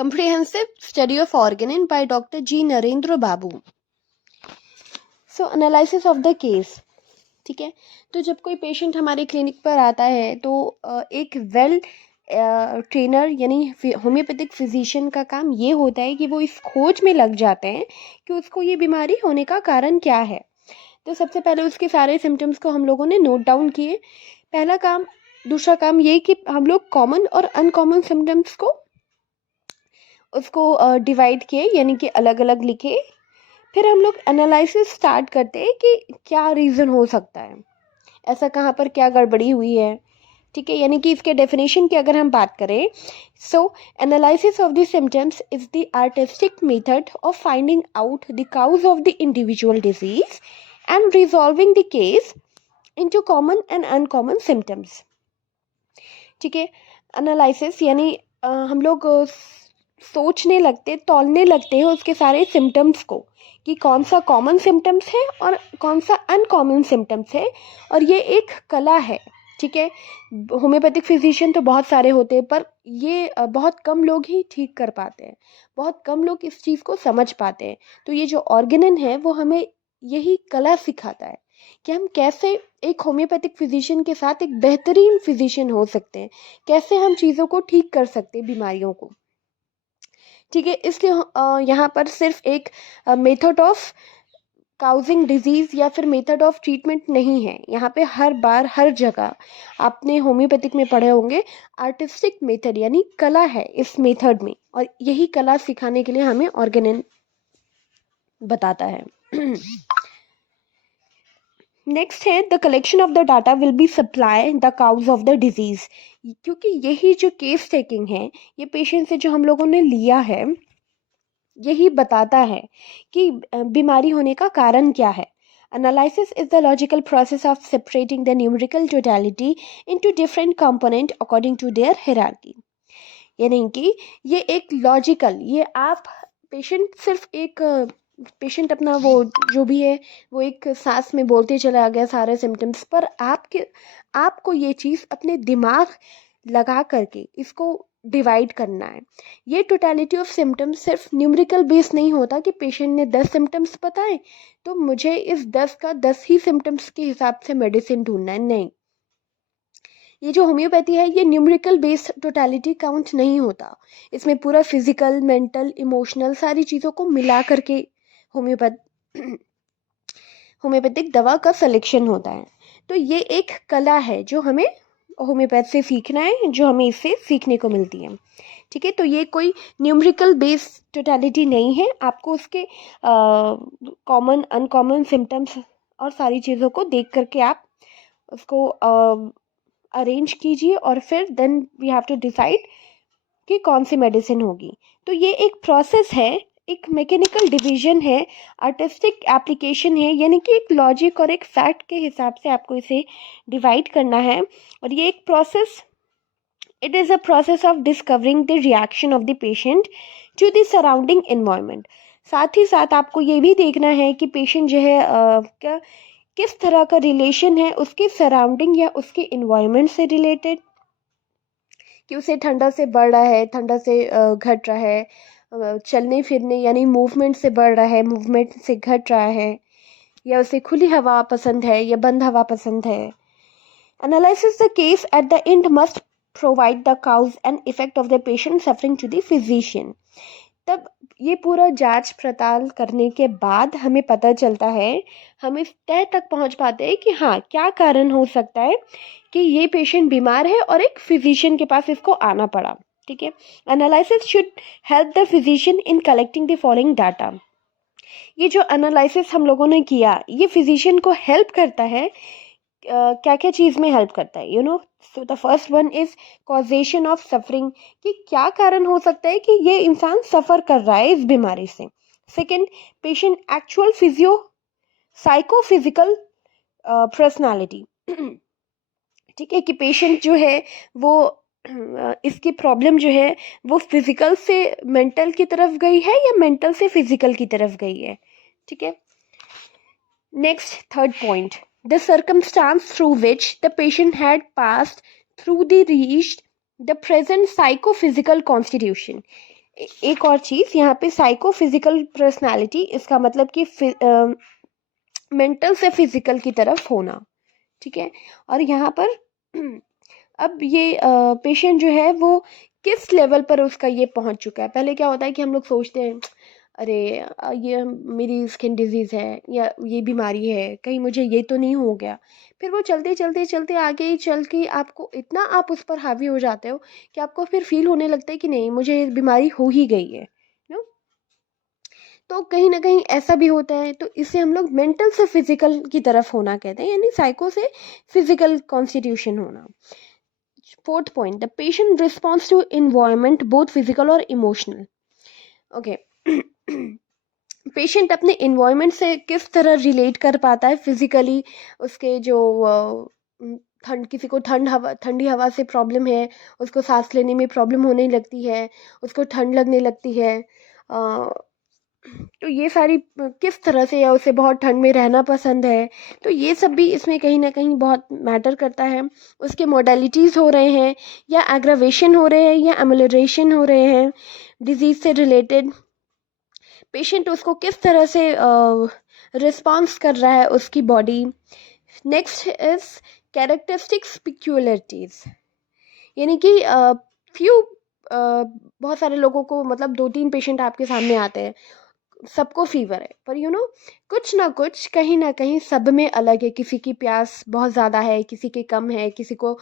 Comprehensive Study of Organon by Dr. G. Narendra Babu. So analysis of the case. ठीक है, तो जब कोई पेशेंट हमारे क्लिनिक पर आता है तो एक वेल ट्रेनर यानी होम्योपैथिक फिजिशियन का काम ये होता है कि वो इस खोज में लग जाते हैं कि उसको ये बीमारी होने का कारण क्या है। तो सबसे पहले उसके सारे सिम्टम्स को हम लोगों ने नोट डाउन किए, पहला काम। दूसरा काम ये कि हम लोग कॉमन और अनकॉमन सिम्टम्स को उसको डिवाइड किए, यानी कि अलग अलग लिखे। फिर हम लोग एनालिसिस स्टार्ट करते हैं कि क्या रीज़न हो सकता है, ऐसा कहाँ पर क्या गड़बड़ी हुई है। ठीक है, यानी कि इसके डेफिनेशन की अगर हम बात करें, so analysis of the symptoms is the artistic method of finding out the cause of the individual disease and resolving the case into common and uncommon symptoms. ठीक है, एनालिसिस यानी हम लोग सोचने लगते, तौलने लगते हैं उसके सारे सिम्टम्स को कि कौन सा कॉमन सिम्टम्स है और कौन सा अनकॉमन सिम्टम्स है, और ये एक कला है। ठीक है, होम्योपैथिक फिजिशियन तो बहुत सारे होते हैं, पर ये बहुत कम लोग ही ठीक कर पाते हैं, बहुत कम लोग इस चीज़ को समझ पाते हैं। तो ये जो ऑर्गेनन है वो हमें यही कला सिखाता है कि हम कैसे एक होम्योपैथिक फिजिशियन के साथ एक बेहतरीन फिजिशियन हो सकते हैं, कैसे हम चीज़ों को ठीक कर सकते हैं, बीमारियों को। ठीक है, इसलिए यहाँ पर सिर्फ एक मेथड ऑफ काउजिंग डिजीज़ या फिर मेथड ऑफ ट्रीटमेंट नहीं है। यहाँ पे हर बार हर जगह आपने होम्योपैथिक में पढ़े होंगे आर्टिस्टिक मेथड, यानी कला है इस मेथड में, और यही कला सिखाने के लिए हमें ऑर्गेनन बताता है। नेक्स्ट है the collection of the data will be supply the cause of the disease. क्योंकि यही जो केस टेकिंग है, ये पेशेंट से जो हम लोगों ने लिया है, यही बताता है कि बीमारी होने का कारण क्या है। Analysis is the logical process of separating the numerical totality into different components according to their hierarchy। यानी कि ये एक लॉजिकल, ये आप पेशेंट सिर्फ एक पेशेंट अपना वो जो भी है वो एक सांस में बोलते चला गया सारे सिम्टम्स, पर आपको ये चीज़ अपने दिमाग लगा करके इसको डिवाइड करना है। ये टोटलिटी ऑफ सिम्टम्स सिर्फ न्यूमेरिकल बेस नहीं होता कि पेशेंट ने 10 सिम्टम्स बताए तो मुझे इस 10 का 10 ही सिम्टम्स के हिसाब से मेडिसिन ढूंढना है, नहीं। ये जो होम्योपैथी है ये न्यूमेरिकल बेस्ड टोटलिटी काउंट नहीं होता, इसमें पूरा फिजिकल, मेंटल, इमोशनल सारी चीज़ों को मिला करके होम्योपैथिक दवा का सिलेक्शन होता है। तो ये एक कला है जो हमें होम्योपैथ से सीखना है, जो हमें इससे सीखने को मिलती है। ठीक है, तो ये कोई न्यूमेरिकल बेस्ड टोटलिटी नहीं है, आपको उसके कॉमन अनकॉमन सिम्टम्स और सारी चीज़ों को देख करके आप उसको अरेंज कीजिए, और फिर then we have to decide कि कौन सी मेडिसिन होगी। तो ये एक प्रोसेस है, एक मैकेनिकल डिवीजन है, आर्टिस्टिक एप्लीकेशन है, यानी कि एक लॉजिक और एक फैक्ट के हिसाब से आपको इसे डिवाइड करना है। और ये एक process, it is a process of discovering the reaction of the patient to the surrounding environment. साथ ही साथ आपको ये भी देखना है कि पेशेंट जो है क्या किस तरह का रिलेशन है उसके सराउंडिंग या उसके इन्वायरमेंट से रिलेटेड, कि उसे ठंडा से बढ़ रहा है, ठंडा से घट रहा है, चलने फिरने यानी मूवमेंट से बढ़ रहा है, मूवमेंट से घट रहा है, या उसे खुली हवा पसंद है या बंद हवा पसंद है। Analysis the case at the end must provide the cause and effect of the patient suffering to the physician. तब ये पूरा जांच पड़ताल करने के बाद हमें पता चलता है, हम इस तय तक पहुंच पाते हैं कि हाँ क्या कारण हो सकता है कि ये पेशेंट बीमार है और एक फिजिशियन के पास इसको आना पड़ा। ठीक है, analysis should help the physician in collecting the following data. ये जो एनालिसिस हम लोगों ने किया ये फिजिशियन को हेल्प करता है, क्या क्या चीज़ में हेल्प करता है, so the first one is causation of suffering, कि क्या कारण हो सकता है कि ये इंसान सफ़र कर रहा है इस बीमारी से। Second, patient actual physio psychophysical personality. ठीक है, कि पेशेंट जो है वो इसकी प्रॉब्लम जो है वो फिजिकल से मेंटल की तरफ गई है या मेंटल से फिजिकल की तरफ गई है। ठीक है, next third point, the circumstance through which the patient had passed through the reached the present psychophysical constitution। एक और चीज़ यहाँ पे साइकोफिजिकल पर्सनालिटी, इसका मतलब कि मेंटल से फिजिकल की तरफ होना, ठीक है। और यहाँ पर अब ये पेशेंट जो है वो किस लेवल पर उसका ये पहुंच चुका है। पहले क्या होता है कि हम लोग सोचते हैं अरे ये मेरी स्किन डिजीज़ है या ये बीमारी है, कहीं मुझे ये तो नहीं हो गया। फिर वो चलते चलते चलते आगे चल के आपको इतना आप उस पर हावी हो जाते हो कि आपको फिर फील होने लगता है कि नहीं, मुझे ये बीमारी हो ही गई है नो। तो कहीं ना कहीं ऐसा भी होता है, तो इसे हम लोग मेंटल से फिजिकल की तरफ होना कहते हैं, यानी साइको से फिजिकल कॉन्स्टिट्यूशन होना। Fourth point, the patient response to environment both physical और इमोशनल। ओके, पेशेंट अपने इन्वायरमेंट से किस तरह रिलेट कर पाता है फिजिकली। उसके जो ठंड, किसी को ठंडी हवा से प्रॉब्लम है, उसको सांस लेने में प्रॉब्लम होने लगती है, उसको ठंड लगने लगती है, तो ये सारी किस तरह से, या उसे बहुत ठंड में रहना पसंद है, तो ये सब भी इसमें कहीं ना कहीं बहुत मैटर करता है। उसके मोडालिटीज़ हो रहे हैं या एग्रावेशन हो रहे हैं या एमेलियोरेशन हो रहे हैं डिजीज़ से रिलेटेड। पेशेंट उसको किस तरह से रिस्पॉन्स कर रहा है उसकी बॉडी। नेक्स्ट इज कैरेक्टरिस्टिक्स पिक्यूलरिटीज़, यानी कि फ्यू बहुत सारे लोगों को, मतलब 2-3 पेशेंट आपके सामने आते हैं, सबको फीवर है, पर कुछ ना कुछ कहीं ना कहीं सब में अलग है। किसी की प्यास बहुत ज़्यादा है, किसी की कम है, किसी को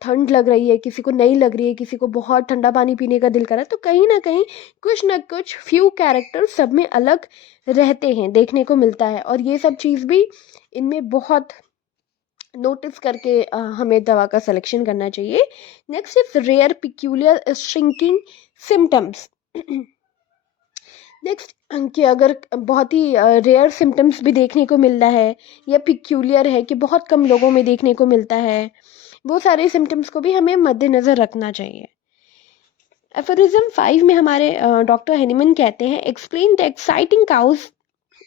ठंड लग रही है, किसी को नहीं लग रही है, किसी को बहुत ठंडा पानी पीने का दिल कर रहा है। तो कहीं ना कुछ फ्यू कैरेक्टर सब में अलग रहते हैं, देखने को मिलता है, और ये सब चीज़ भी इनमें बहुत नोटिस करके हमें दवा का सिलेक्शन करना चाहिए। Next is rare peculiar shrinking symptoms. Next कि अगर बहुत ही रेयर सिम्टम्स भी देखने को मिल रहा है या पिक्यूलियर है कि बहुत कम लोगों में देखने को मिलता है, वो सारे सिम्टम्स को भी हमें मद्देनज़र रखना चाहिए। एफोरिज्म 5 में हमारे डॉक्टर हेनीमन कहते हैं, explain the exciting cause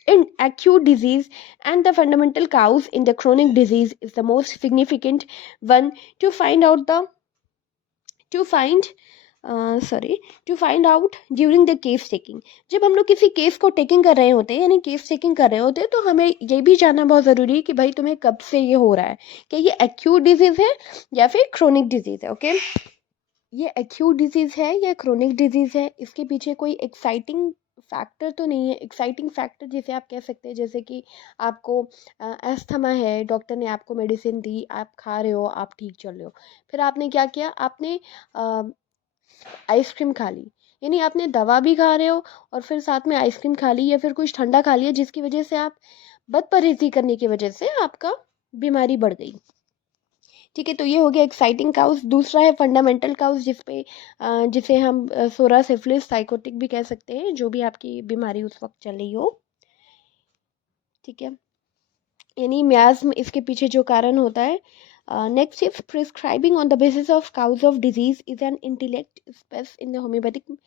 in acute disease and the fundamental cause in the chronic disease is the most significant one to find out the to find to find out during the case taking। जब हम लोग किसी case को taking कर रहे होते हैं, यानी केस टेकिंग कर रहे होते हैं, तो हमें ये भी जानना बहुत ज़रूरी है कि भाई तुम्हें कब से ये हो रहा है, कि ये एक्यूट डिजीज़ है या फिर क्रोनिक डिजीज़ है। ओके, ये एक्यूट डिजीज़ है या क्रोनिक डिजीज़ है, इसके पीछे कोई एक्साइटिंग फैक्टर तो नहीं है। एक्साइटिंग फैक्टर जिसे आप कह सकते हैं, जैसे कि आपको एस्थमा है, डॉक्टर ने आपको मेडिसिन दी, आप खा रहे हो, आप ठीक चल रहे हो, फिर आपने क्या किया, आपने आइसक्रीम खा ली, यानी आपने दवा भी खा रहे हो और फिर साथ में आइसक्रीम खा ली या फिर कुछ ठंडा खा लिया, जिसकी वजह से आप बदपरहेज़ी करने की वजह से आपका बीमारी बढ़ गई। ठीक है, तो ये हो गया एक्साइटिंग काउज। दूसरा है फंडामेंटल काउज, जिसे हम सोरा सिफिलिस साइकोटिक भी कह सकते हैं, जो भी आपकी बीमारी उस वक्त चल रही हो। ठीक है, यानी मियाज्म इसके पीछे जो कारण होता है। Next is prescribing on the basis of cows of disease is an intellect space in the homeopathic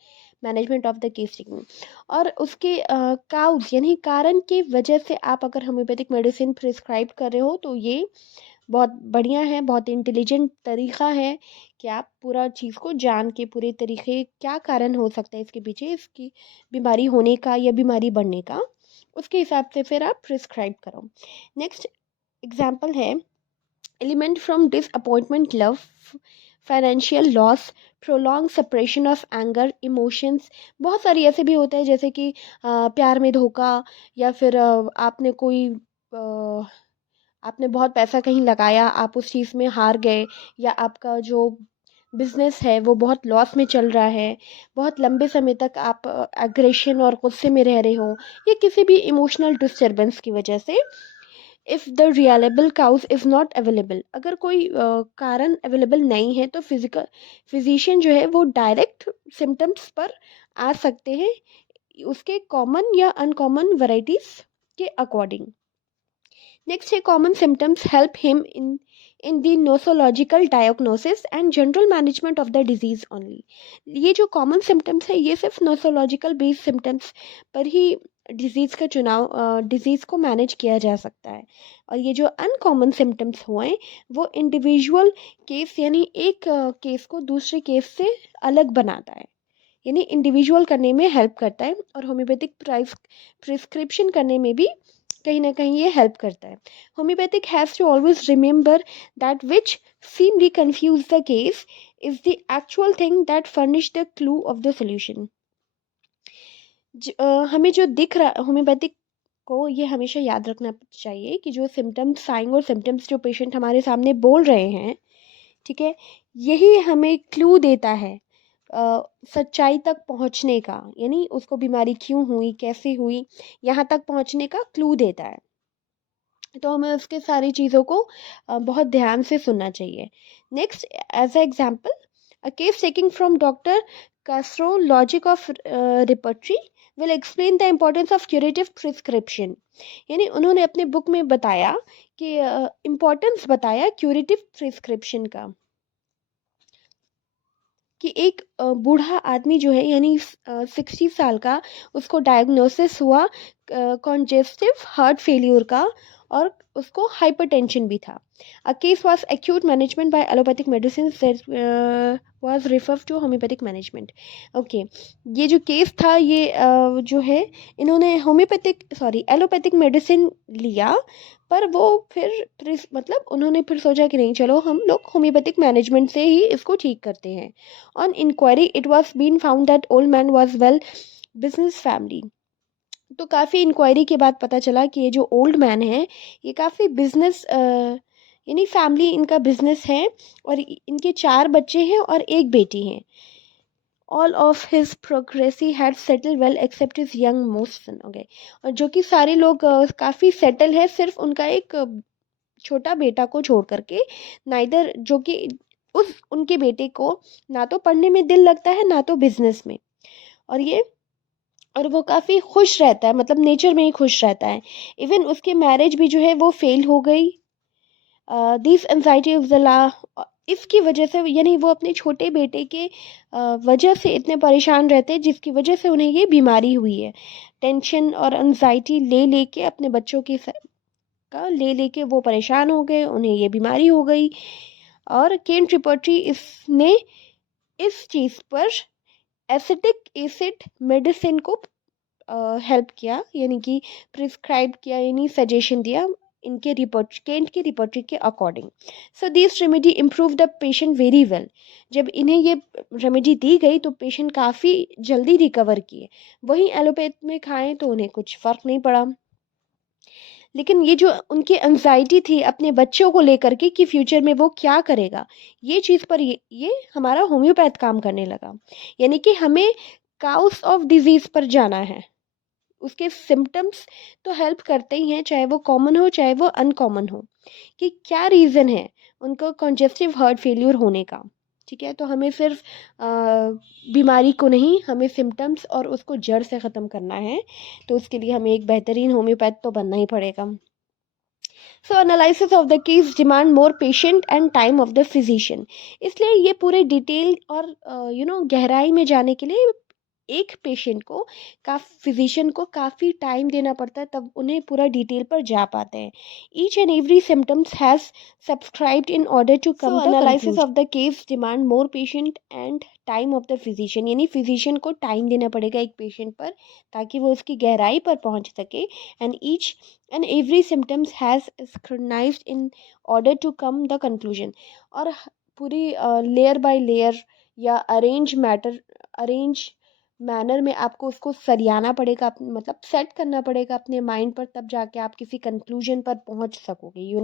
management of the case taking. और उसके काउज यानी कारण की वजह से आप अगर होम्योपैथिक मेडिसिन प्रिस्क्राइब कर रहे हो, तो ये बहुत बढ़िया है, बहुत इंटेलिजेंट तरीक़ा है कि आप पूरा चीज़ को जान के, पूरे तरीक़े क्या कारण हो सकता है इसके पीछे, इसकी बीमारी होने का या बीमारी बढ़ने का, उसके हिसाब से फिर आप प्रिस्क्राइब करो। नेक्स्ट एग्जाम्पल है element from disappointment, love, financial loss, prolong separation of anger, emotions. बहुत सारी ऐसे भी होते हैं, जैसे कि प्यार में धोखा, या फिर आपने बहुत पैसा कहीं लगाया, आप उस चीज़ में हार गए, या आपका जो बिजनेस है वो बहुत लॉस में चल रहा है, बहुत लंबे समय तक आप एग्रेशन और गुस्से में रह रहे हो, या किसी भी इमोशनल डिस्टर्बेंस की वजह से। If the reliable cause is not available, अगर कोई कारण अवेलेबल नहीं है, तो फिजिशियन जो है वो डायरेक्ट सिम्टम्स पर आ सकते हैं, उसके कॉमन या अनकॉमन वैरायटीज़ के अकॉर्डिंग। नेक्स्ट है common symptoms help him in the nosological diagnosis and general management of the disease only. ये जो कॉमन सिम्टम्स है, ये सिर्फ नोसोलॉजिकल बेस्ड सिम्टम्स पर ही डिज़ीज़ को मैनेज किया जा सकता है। और ये जो अनकॉमन सिम्टम्स हुए वो इंडिविजुअल केस यानी एक केस को दूसरे केस से अलग बनाता है, यानी इंडिविजुअल करने में हेल्प करता है। और होम्योपैथिक प्रिस्क्रिप्शन करने में भी कहीं ना कहीं ये हेल्प करता है। Homeopathic has to always remember that which seemingly confuse the case is the actual thing that furnish the clue of the solution। हमें जो दिख रहा होम्योपैथिक को ये हमेशा याद रखना चाहिए कि जो सिम्टम्स साइन और सिम्टम्स जो पेशेंट हमारे सामने बोल रहे हैं, ठीक है, यही हमें क्लू देता है सच्चाई तक पहुंचने का, यानी उसको बीमारी क्यों हुई, कैसे हुई, यहाँ तक पहुंचने का क्लू देता है। तो हमें उसके सारी चीज़ों को बहुत ध्यान से सुनना चाहिए। Next, as a example, a case taking from doctor Castro logic of repertory will explain the importance of curative prescription. यानी उन्होंने अपने बुक में बताया कि इम्पोर्टेंस बताया क्यूरेटिव प्रिस्क्रिप्शन का, कि एक बूढ़ा आदमी जो है यानी 60 साल का, उसको डायग्नोसिस हुआ कॉन्जेस्टिव हार्ट फेल्यूर का, और उसको हाइपरटेंशन भी था। A case was acute management by allopathic medicine was referred to homeopathic management. Okay, ये जो केस था ये जो है इन्होंने एलोपैथिक मेडिसिन लिया, पर वो फिर मतलब उन्होंने फिर सोचा कि नहीं, चलो हम लोग होम्योपैथिक मैनेजमेंट से ही इसको ठीक करते हैं। On inquiry it was been found that old man was well business family. तो काफ़ी इंक्वायरी के बाद पता चला कि ये जो ओल्ड मैन है ये काफ़ी बिजनेस यानी फैमिली इनका बिजनेस है, और इनके 4 बच्चे हैं और एक बेटी है। ऑल ऑफ हिज प्रोग्रेसी had settle well except his youngest son. Okay, और जो कि सारे लोग काफ़ी सेटल है, सिर्फ उनका एक छोटा बेटा को छोड़ करके, नाइदर जो कि उनके बेटे को ना तो पढ़ने में दिल लगता है ना तो बिजनेस में, और वो काफ़ी खुश रहता है, मतलब नेचर में ही खुश रहता है। इवन उसकी मैरिज भी जो है वो फेल हो गई। दिस एंजाइटी ऑफ द ला, इसकी वजह से, यानी वो अपने छोटे बेटे के वजह से इतने परेशान रहते हैं जिसकी वजह से उन्हें ये बीमारी हुई है। टेंशन और एंजाइटी ले लेके अपने बच्चों की का ले लेके वो परेशान हो गए, उन्हें ये बीमारी हो गई। और केंट रिपर्टरी इसने इस चीज़ पर एसिटिक एसिड मेडिसिन को हेल्प किया, यानी कि प्रिस्क्राइब किया, यानी सजेशन दिया इनके रिपोर्ट केंट की रिपोर्टरी के according. So this remedy improve the patient very well. जब इन्हें ये रेमेडी दी गई तो पेशेंट काफ़ी जल्दी रिकवर किए। वहीं एलोपैथ में खाएं तो उन्हें कुछ फ़र्क नहीं पड़ा। लेकिन ये जो उनकी एंजाइटी थी अपने बच्चों को लेकर के कि फ्यूचर में वो क्या करेगा, ये चीज़ पर ये हमारा होम्योपैथ काम करने लगा। यानी कि हमें काउस ऑफ डिजीज़ पर जाना है। उसके सिम्टम्स तो हेल्प करते ही हैं, चाहे वो कॉमन हो चाहे वो अनकॉमन हो, कि क्या रीज़न है उनको कंजेस्टिव हार्ट फेल्यूर होने का। ठीक है, तो हमें सिर्फ बीमारी को नहीं, हमें सिम्टम्स और उसको जड़ से ख़त्म करना है। तो उसके लिए हमें एक बेहतरीन होम्योपैथ तो बनना ही पड़ेगा। So analysis of the case demand more patient and time of the physician. इसलिए ये पूरे डिटेल और गहराई में जाने के लिए एक पेशेंट को फिजिशियन को काफ़ी टाइम देना पड़ता है, तब उन्हें पूरा डिटेल पर जा पाते हैं। Each and every symptoms has subscribed in order to come the analysis of the case demand more patient and time of the physician. यानी फिजिशियन को टाइम देना पड़ेगा एक पेशेंट पर ताकि वो उसकी गहराई पर पहुंच सके। And each and every symptoms has scrutinized in order to come the conclusion. और पूरी लेयर बाय लेयर या अरेंज मैनर में आपको उसको सरियाना पड़ेगा, मतलब सेट करना पड़ेगा अपने माइंड पर, तब जाके आप किसी कंक्लूजन पर पहुंच सकोगे।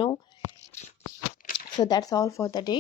So that's all for the day.